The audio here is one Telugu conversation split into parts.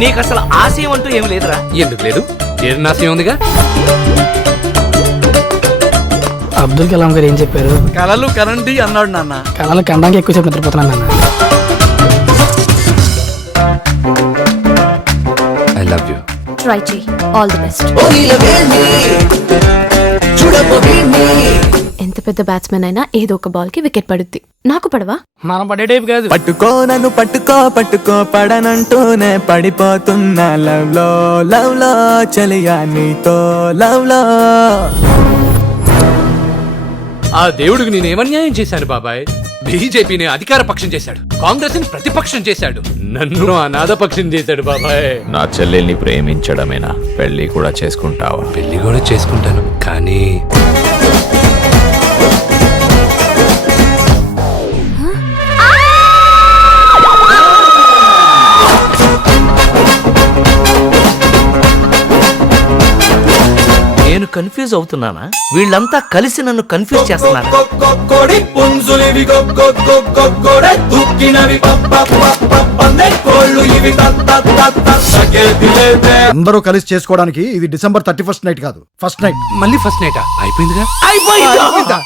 నీకు అసలు ఆశయం అంటూ ఏం లేదురా. ఎందుకు లేదు? జీర్ణాశయం ఉందిగా? అబ్దుల్ కలాం గారు ఏం చెప్పారు? కలలు కరండి అన్నాడు నాన్న. కళలు కనడానికి ఎక్కువ సేపు నిద్రపోతున్నాను నాన్న. ఐ లవ్ యూ ట్రై చేయి ఆల్ ది బెస్ట్ ఎంత పెద్ద బ్యాట్స్మెన్ అయినా ఏదో ఒక బాల్కి వికెట్ పడుద్ది. నాకు పడవా? మనం పడే టైప్ కాదు. పట్టుకో నన్ను పట్టుకో పట్టుకో పడనంటూనే పడిపోతున్నా. లవ్లో లవ్లో చలియా నీతో లవ్లో ఆ దేవుడికి నేను ఏమన్యాయం చేశాను బాబాయ్? బీజేపీని అధికార పక్షం చేశాడు. కాంగ్రెస్ని ప్రతిపక్షం చేశాడు. నన్ను అనాథ పక్షం చేశాడు బాబాయ్. నా చెల్లెల్ని ప్రేమించడమేనా? పెళ్ళి కూడా చేసుకుంటావా? పెళ్ళి కూడా చేసుకుంటాను కానీ నేను కన్ఫ్యూజ్ అవుతున్నానా? వీళ్ళంతా కలిసి నన్ను కన్ఫ్యూజ్ చేస్తున్నారు? అందరూ కలిసి చేసుకోవడానికి ఇది డిసెంబర్ థర్టీ ఫస్ట్ నైట్ కాదు ఫస్ట్ నైట్ మళ్ళీ ఫస్ట్ నైట్ అయిపోయిందిగా అయిపోయిందా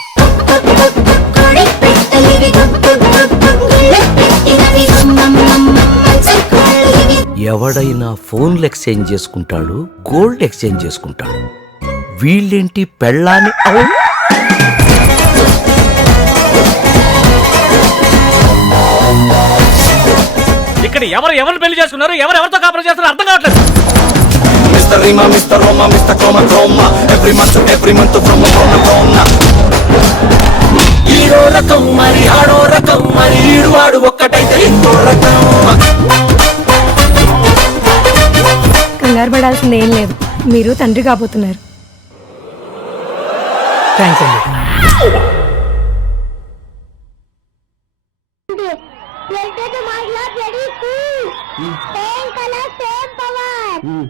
ఎవడైనా ఫోన్లు ఎక్స్చేంజ్ చేసుకుంటాడు గోల్డ్ ఎక్స్చేంజ్ చేసుకుంటాడు వీళ్ళేంటి పెళ్ళాన్ని! ఇక్కడ ఎవరు ఎవరు పెళ్ళి చేసుకున్నారు? ఎవరు ఎవరితో కాపురం చేస్తున్నారు అర్థం కావట్లేదు. Mister Reema mister Roma mister Croma Croma every month every month from Croma ఈడో రకం మరి ఆడో రకం మరి ఈడు వాడు ఒక్కటైతే ఇంకో రకం. కంగారు పడాల్సింది ఏం లేదు. మీరు తండ్రి కాబోతున్నారు. థ్యాంక్స్ అండి.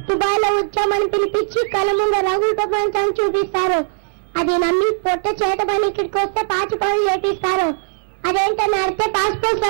దుబాయ్లో వచ్చామని పిలిపించి కళ్ళ ముందు రఘు ప్రపంచాన్ని చూపిస్తారు. అది నమ్మి పొట్ట చేత పని ఇక్కడికి వస్తే పాచి పనులు చేపిస్తారు అదేంటని అడితే పాస్పోర్ట్